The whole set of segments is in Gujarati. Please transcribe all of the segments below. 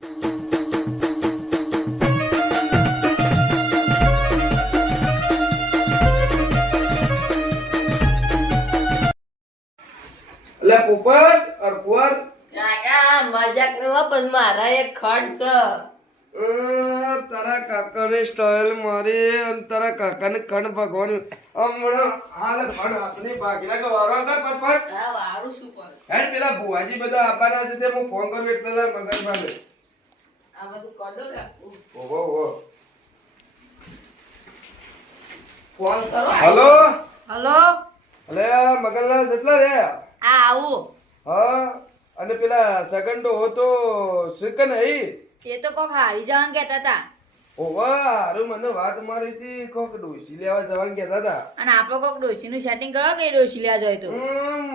એટલે પોપટ અરપુર કાકા મજાક નો પણ મારા એક ખંડ છે. તારા કાકાની સ્ટાઇલ મારી અને તારા કાકાને ખંડ ભગવાન હમણાં હાલ ખંડ હાથની ભાગીના કે વારવા કર ફટફટ. હા વારું શું પણ હેડ પેલા ભુવાજી બધા આપવાના છે તે હું ફોન કરું એટલે મગજ ભાગે. આ બધું કદો કે ઓહો ઓહો ફોન કરો. હલો હલો અલે મગનલાલ જેટલા રે આ આવું હા અને પેલા સગંડો હતો શ્રીકન હઈ એ તો કોક હારી જવાનું કહેતા હતા ઓવા હારું મને વાત મારી હતી કોક ડોસી લેવા જવાનું કહેતા હતા. અને આપણે કોક ડોશી નું સેટિંગ કરો કે ડોશી લેવા જાય તો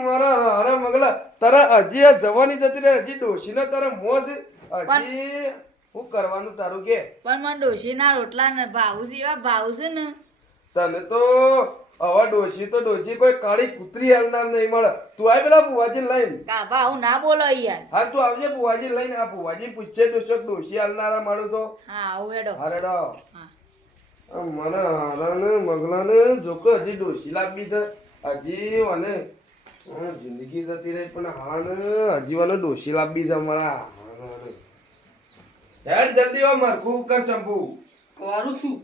મારા અરે મગલા તારા હજી આ જવાની જતી રહે હજી ડોસી ને તારા મોં છે હજી શું કરવાનું તારું કે પણ મને ડોશી ના રોટલા ને ભાવું છે એવા ભાવ છે ને તને તો હવે ડોસી કોઈ કાળી કૂતરી હાલનાર નહીં મળે. તું આય પેલા બુવાજી લઈને કાબા આવું ના બોલો યાર. હા તું આવજે બુવાજી લઈને. આ બુવાજી પૂછશે ડોસી હાલનારા મળું તો હા આવું હેડો. હારેડો હા મને હારાને મગલાને જોકે હજી ડોસી લાવવી છે હજી મને જિંદગી જતી રહી પણ હાને હજી મને ડોસી લાવવી છે મારા હારાને. યાર જલ્દી આવ મરખું કર ચંપુ. કરું છું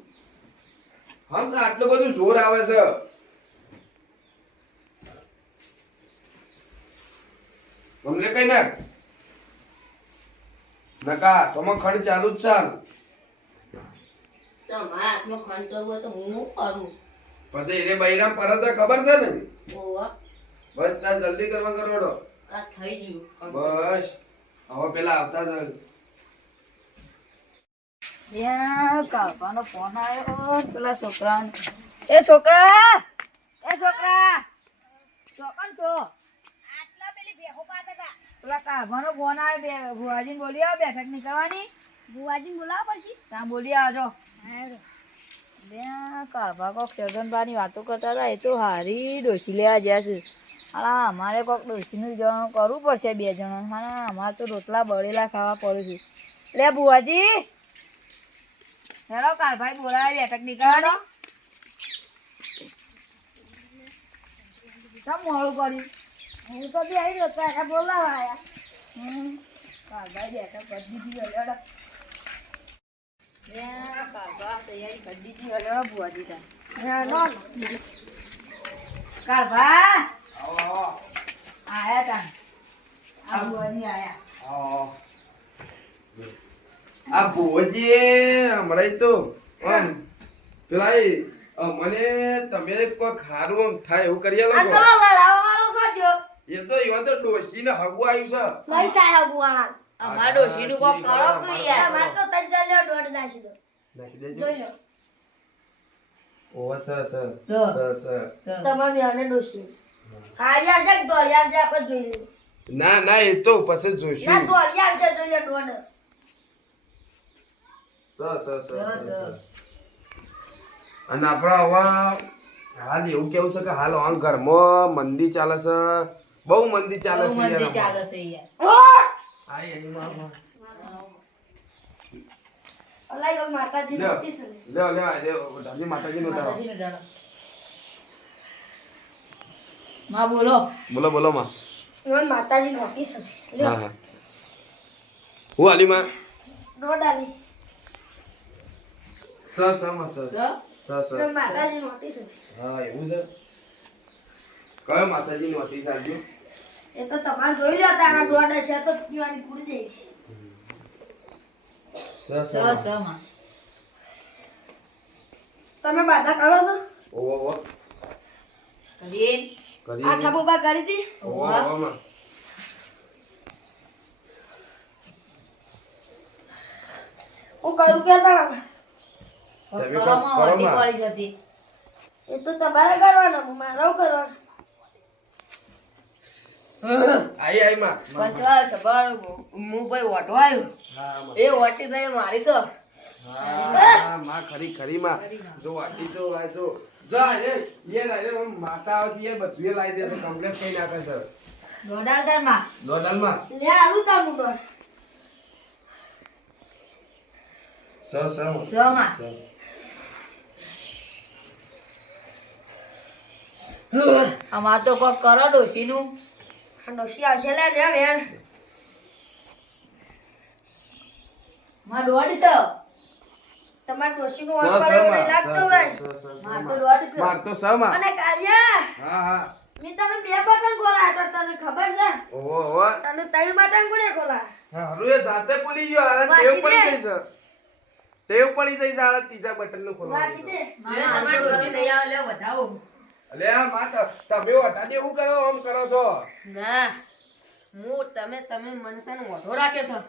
હમ આટલું બધું જોર આવે છે. ગમલે કઈ નાખ નકા તમે ખડ ચાલુ જ ચાલ તમારા હાથમાં ખંડ કરવું હોય તો હું કરું. પછી એને બૈરામ પરત છે ખબર છે ને. ઓવા બસ તાર જલ્દી કરવા કરોડો. આ થઈ ગયું. બસ હવે પેલા આવતા જ ત્યાં કાકાનો ફોન આવ્યો પેલા છોકરાનો. એ છોકરા ચોકન છો આટલા પેલી ભેહો પાતા હતા. પેલા કાભાનો ફોન આવ્યો ભુવાજીને બોલી આવો બેઠક નીકળવાની. ભુવાજીને બોલાવો પછી ત્યાં બોલી આવજો. ત્યાં કાભા કોક સગનબાની વાતો કરતા હતા. એ તો હારી ડોસી લેવા ગયા છે. હા અમારે કોક ડોસીનું જવાનું કરવું પડશે 2 જણા. હા અમારે તો રોટલા બળેલા ખાવા પડે છે. લે ભુવાજી હેલો કાલભાઈ બોલાવે બેઠક નીકળવાનો. કેમ મોડું કર્યું? હું તો બી આવી રહ્યો તો બોલાવા આવ્યા. કાલભાઈ બેઠક કરી દીધી હલેડો. કાલભા તૈયારી કરી દીધી હલેડો ભુવાજી કાલભા આયા તા. આ ભુવાજી આયા. આ ભુવજી હમણાં તો પેલા મને તમે કોઈ ખારું થાય એવું કરી આલો. એ તો ઈવન તો ડોસી ને હગું આવ્યું છે. અમાર ડોશીનું કોક કરો કે યાર. નાખી દેજો. ઓ સર ના ના એ તો પછી જોઈશું. અને આપડે હવે હાલ એવું કેવું છે કે હાલ આ ઘરમાં મંદી ચાલે છે. બહુ મંદી ચાલે છે યાર. મંદી ચાલે છે યાર. હા એની માં માતાજી લે માતાજી નો ઉતારો. માં બોલો. બોલો માં. માતાજી નોટિસ હા હા હું આલી માં ડોડાલી માતાજી નોટિસ હા એવું છે. કયો માતાજી નોટિસ આપજો? એ તો તમારે જોઈ લો તારા ડોડા છે તો પીવાની પૂરી દે. માં તમે બાધા કરો છો? ઓવો કરી આઠા બોબા કરી હતી. ઓવો માં હું કરું કે તારા તમે કરો માં કરો ઓડી માં. પડી જતી. એ તો તમારે કરવાનો મારો કરવાનો. આઈ માં પચવા સબર હું ભાઈ ઓટો આવ્યો. હા માં એ ઓટી થઈ મારી છો. હા માં ખરી માં જો વાટી જો આ જો જા એ લાઈ રે માતા આવતી એ બધું લાઈ દે તો કમ્પ્લીટ કઈ નાખે છે. દોડાલદાર માં દોડલ માં લે આવું તા મુડો માં અમાર તો કોક કરો ડોશીનું આ ડોશી આવશે લે લે વેણ માં દોઢ છે તમાર ડોશીનું ઓર પર એવું નહીં લાગતું હોય માં તો દોઢ છે માર તો સમા અને કાર્યા હા હા મેં તને 2 બટન ખોલાયા હતા તને ખબર છે ઓહો ઓહો તને 3 બટન કોને ખોલાયા હા હારું એ જાતે ખુલી ગયો અરે ટેવ પડી ગઈ છે ટેવ પડી ગઈ છે આ ત્રીજા બટન નું રાખી ખોલવાનું દે તમાર ડોશી નહીં આવે લે વધાવો અલે આ માં તમે વટા દે એવું કરો આમ કરો છો ના હું તમે મનસાનો મોઢો રાખ્યો છો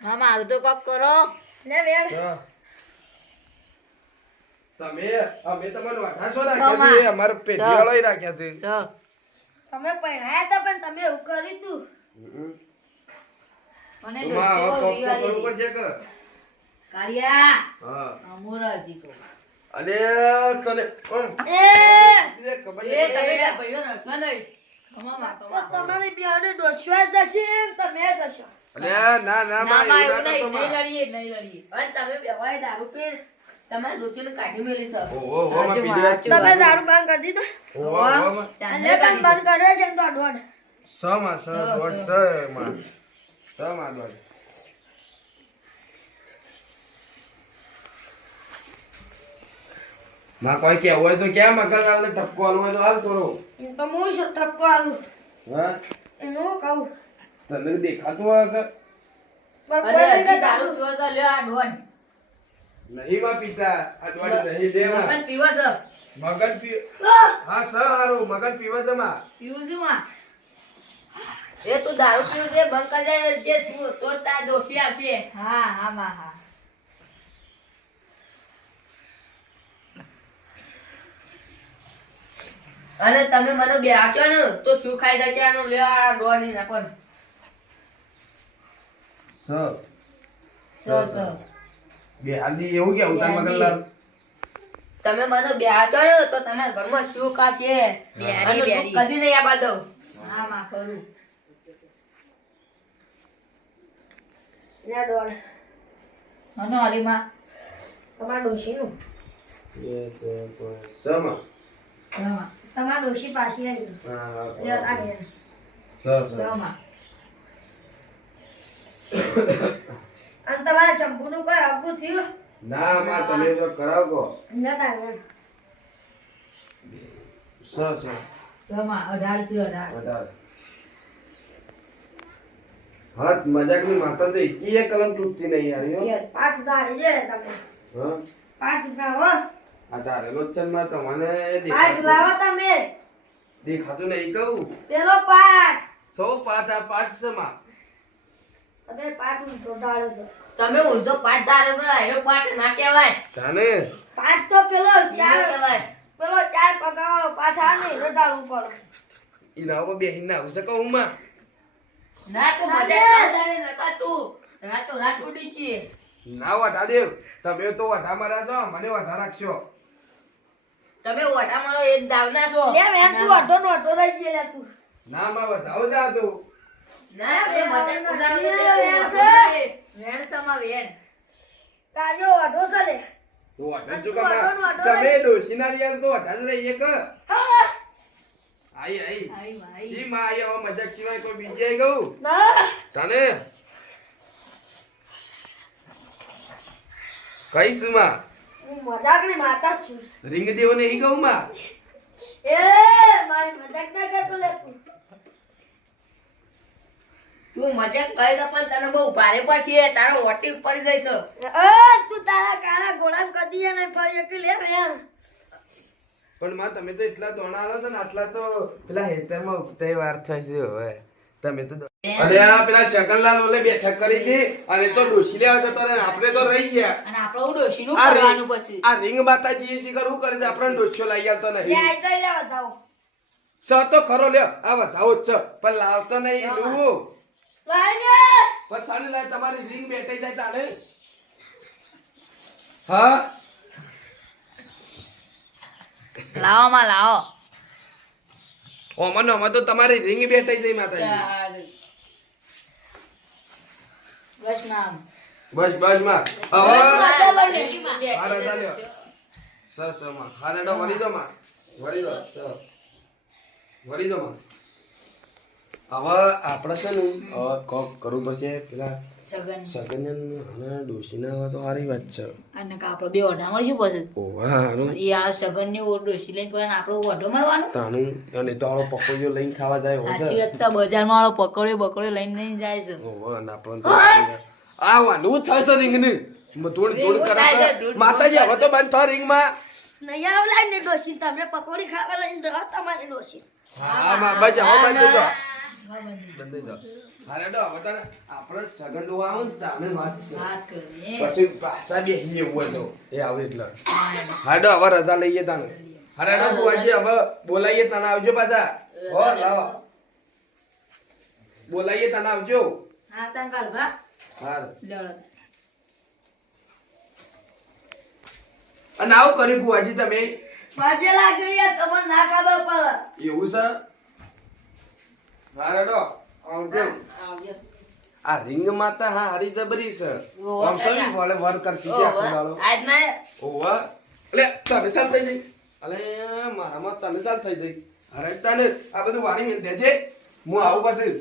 હા મારું તો કોક કરો લે વેણ હા. તમે અમે તમને વટા છો રાખ્યા છે અમારે પેઢી વાળો રાખ્યા છે સ તમે પહેણાયા હતા પણ તમે એવું કર્યું તું હમ. મને તો માં હવે કોક તો કરવું ડોશી પડશે કે કાળિયા હા અમુરાજી કો અલે તને એ ખબર એ નહીં તમે ભાઈઓ નડશો નહીં અમાર તો તમારી બેને ડોશવા જશે તમે જશો અલે ના ના ના માં માં એવું એવું ના કરતો નહીં માં. નહીં લડીએ અને તમે બેવાય દારૂ પી તમારા ડોશીને કાઢી મેલી છે ઓહો ઓહો માં પીધી વાત છે. તમે દારૂ બંધ કરી દીધો ઓહો ઓહો માં એટલે તમે બંધ કર્યો છે ને તો દોઢ સ માં સ દોઢ સ માં સ માં દોઢ માં કોઈ કેવું હોય તો ક્યાં મગનલાલ ને ઠપકો આલવો હોય તો હાલ થોડો એ તો હું જ ટપકો આલું હા એનું કહું તને દેખાતું હોય કે પણ અરે કોઈ હજી નહીં દારૂ દારૂ પીવો તો લ્યો આ ડોન નહીં માં પીતા આ દોઢ નહીં દેવા મગન પીવો છે મગન પી હા સ હારું મગન પીવા છે માં પીવું છું માં એ તું દારૂ પીવું છે બંધ કરી જાય જે તું તો જ તારા ડોશી આવશે હા હા માં હા અને તમે મને બેસો ને તો શું ખાઈ જશે આનું લ્યો આ ડોની નાખો સ સ સ બે હાલદી એવું કેવું તાર મગનલાલ તમે મને બેસો ને તો તમારા ઘરમાં શું ખાશે બેરી, અને તું બેરી. કદી નહીં આ બાદો હા માં કરું લે દોઢ હનો હરી માં તમારા ડોશીનું સ માં હા તમારા ડોશી પાછી આવી હા લે આ વેણ સ સ માં અને તમારા ચંપુનું કોઈ આવકું થયું ના માં તમે જો કરાવ કો નતા વેણ સ સ માં 18 વધારે હા મજાકની માતા તો એકી કલમ તૂટતી નહીં યાર યો. યસ પાછ દાડી છે તમે હા પાછ લાવો આ તારેલો જ છે ને માં તમને પાછ લાવો તમે દેખાતું નહીં કહું પેલો પાઠ સૌ પાઠ આ પાઠ છે માં તમે પાઠ ઊંધો ડાળો છો તમે ઊંધો પાઠ ધારો છો એનો પાઠ ના કહેવાય જાને પાઠ તો પેલો ના ચાર કહેવાય પેલો 4 પગાવાળો પાઠ આવે ને રડાળું પડે ઈના ઉપર બેહીને આવું છે કહું માં ના તું મજા કરતા નકા તું રાતો રાત ઉડી છે ના વઢા દેવ તમે તો વઢા મારા છો મને વઢા રાખશો તમે ઓઢા મારો એક દાવના છો લે વેણ તું અડો નો અડો રહી ગયેલા તું ના માં વધાવો જા તું ના તમે મજા ઉડાવો વેણ છો છે. વેણ સમા વેણ તાજો અડો છે લે તો વઢા જો તું વઢો નો વઢો તમે ડોશીના રિયાલ તો વઢા જ રહીએ કે હા આઈ આઈ આઈ ભાઈ ઈ માં આઈ હવે મજાક સિવાય કોઈ બીજે આઈ ગયું ના જાને કઈશ માં હું મજાકની માતા જ છું રીંગ દેવો ને ઈ ગયું માં એ મારી મજાક ના કરતો લે તું તું મજાક કરી તો પણ તને બહુ ભારે પડશે તારો ઓટી પડી જઈશ તું તારા કાળા ઘોડામાં કદી નહીં ફરી કે લે વેણ પણ માં તમે તો એટલા દોણા આલો છો ને આટલા તો પેલા હેતરમાં ઉગતાય વાર થશે હવે તમે તો અરે આ પેલા શકનલાલ ઓલે બેઠક કરી હતી અને તો ડોશી લેવા જતો ને આપણે તો રહી ગયા અને આપણે ડોશીનું આ કરવાનું રીંગ- પછી આ રીંગ માતાજી એ શિખર શું કરે છે આપણને ડોશીઓ લઈ આવતો લે નહીં આઈ તો લે બતાવો સ તો ખરો લ્યો આ વધાવો જ છે પણ લાવતો નહીં ડૂ લાઈ ને પણ સાને લાય તમારી રીંગ બેઠી જાય તાને હા લાવો માં લાવો ઓમન ઓમન તો તમારી રીંગ બેઠી જાય માતાજી બસ નામ બસ બસ માં હવે હા રજા લ્યો સર માં હા રેડો વળી દો માં વળી દો સર વળી દો માં હવે આપણે છે ને હવે કોક કરવું પડશે પેલા સગન અને ડોશીના હવે તો સારી વાત છે અને આપણે બે ઓઢા મળ્યું પછી ઓવા હારું એ આ સગન ની ડોસી લઈને પણ આપણો ઓઢો મારવાનો તાનું અને તો આપણો પકોડીઓ લઈને ખાવા જાય હોય સાચી છે વાત છે બજારમાં વાળો પકોડ્યો લઈને નહીં જાય છે ઓવા અને આપણને આ વાનું થશે રીંગ ને થોડી થોડી કરે માતાજી હવે તો બંધ થા રીંગ માં નહીં આવલા ને ડોશી તમે પકોડી ખાવા લઈને જાઓ તમારી ડોશી હા માં બસ હવે બંધ થઈ જાઓ બંધ થઈ જાઓ અરે ડો હવે તને આપણે સગન ડોવા આવું ને તાને વાત છે વાત કરીએ પછી પાછા બેસી જવું હોય તો એ આવે એટલે હાડો હવે રજા લઈએ તાને અરે ડો બુઆજી હવે બોલાઈએ તને આવજો પાછા હો લાવો બોલાઈએ તને આવજો હા તાન કાલ ભા હા લડો અને આવું કર્યું બુઆજી તમે માજે લાગ્યો યાર તમને ના ખબર પડે એવું છે હા ડો આવજો આવજો આ રિંગ માતા હા હારી જબરી છે ઓહો, આમ સવી વળે વર કરતી છે આખો દાડો આજ ના ઓવા એટલે તને ચાલ થઈ જઈ અલે મારામાં તને ચાલ થઈ જઈ અરે તને આ બધું વારી મેલ દેજે હું આવું પછી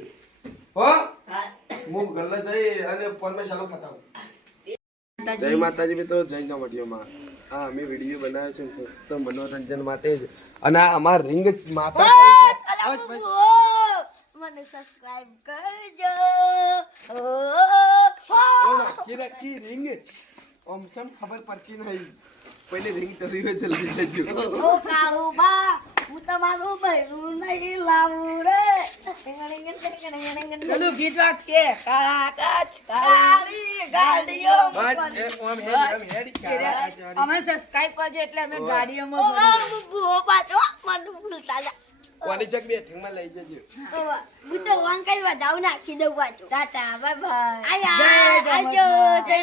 હો હા હું ગલ્લે જઈ અને ફોનમાં ચાલો ખાતા જય માતાજી મિત્રો જય જમટીઓમાં હા અમે વિડીયો બનાવ્યો છે ફક્ત મનોરંજન માટે જ અને આ અમાર રિંગ માતા મને સબસ્ક્રાઇબ કરજો રાખી રાખી રિંગ ઓમ સમ ખબર પડતી નહીં પહેલે રિંગ તરી હોય જલ્દી જજો ઓ કાળુ બા હું તમારું બૈરું નહીં લાવું રે પેલું ગીત વાગશે કાળા કાચ કાળી ગાડીઓ બસ એ ઓમ હેડી અમે સબસ્ક્રાઇબ કરજો એટલે અમે ગાડીઓમાં ઓ ફરીએ. બુઓ પાછો મને ભૂલતા જા કોની ચક બેઠીમાં લઈ જજો હું તો વાન કઈ વધાવ નાખી દઉં પાછું ટાટા બાય બાય આયા આજો જય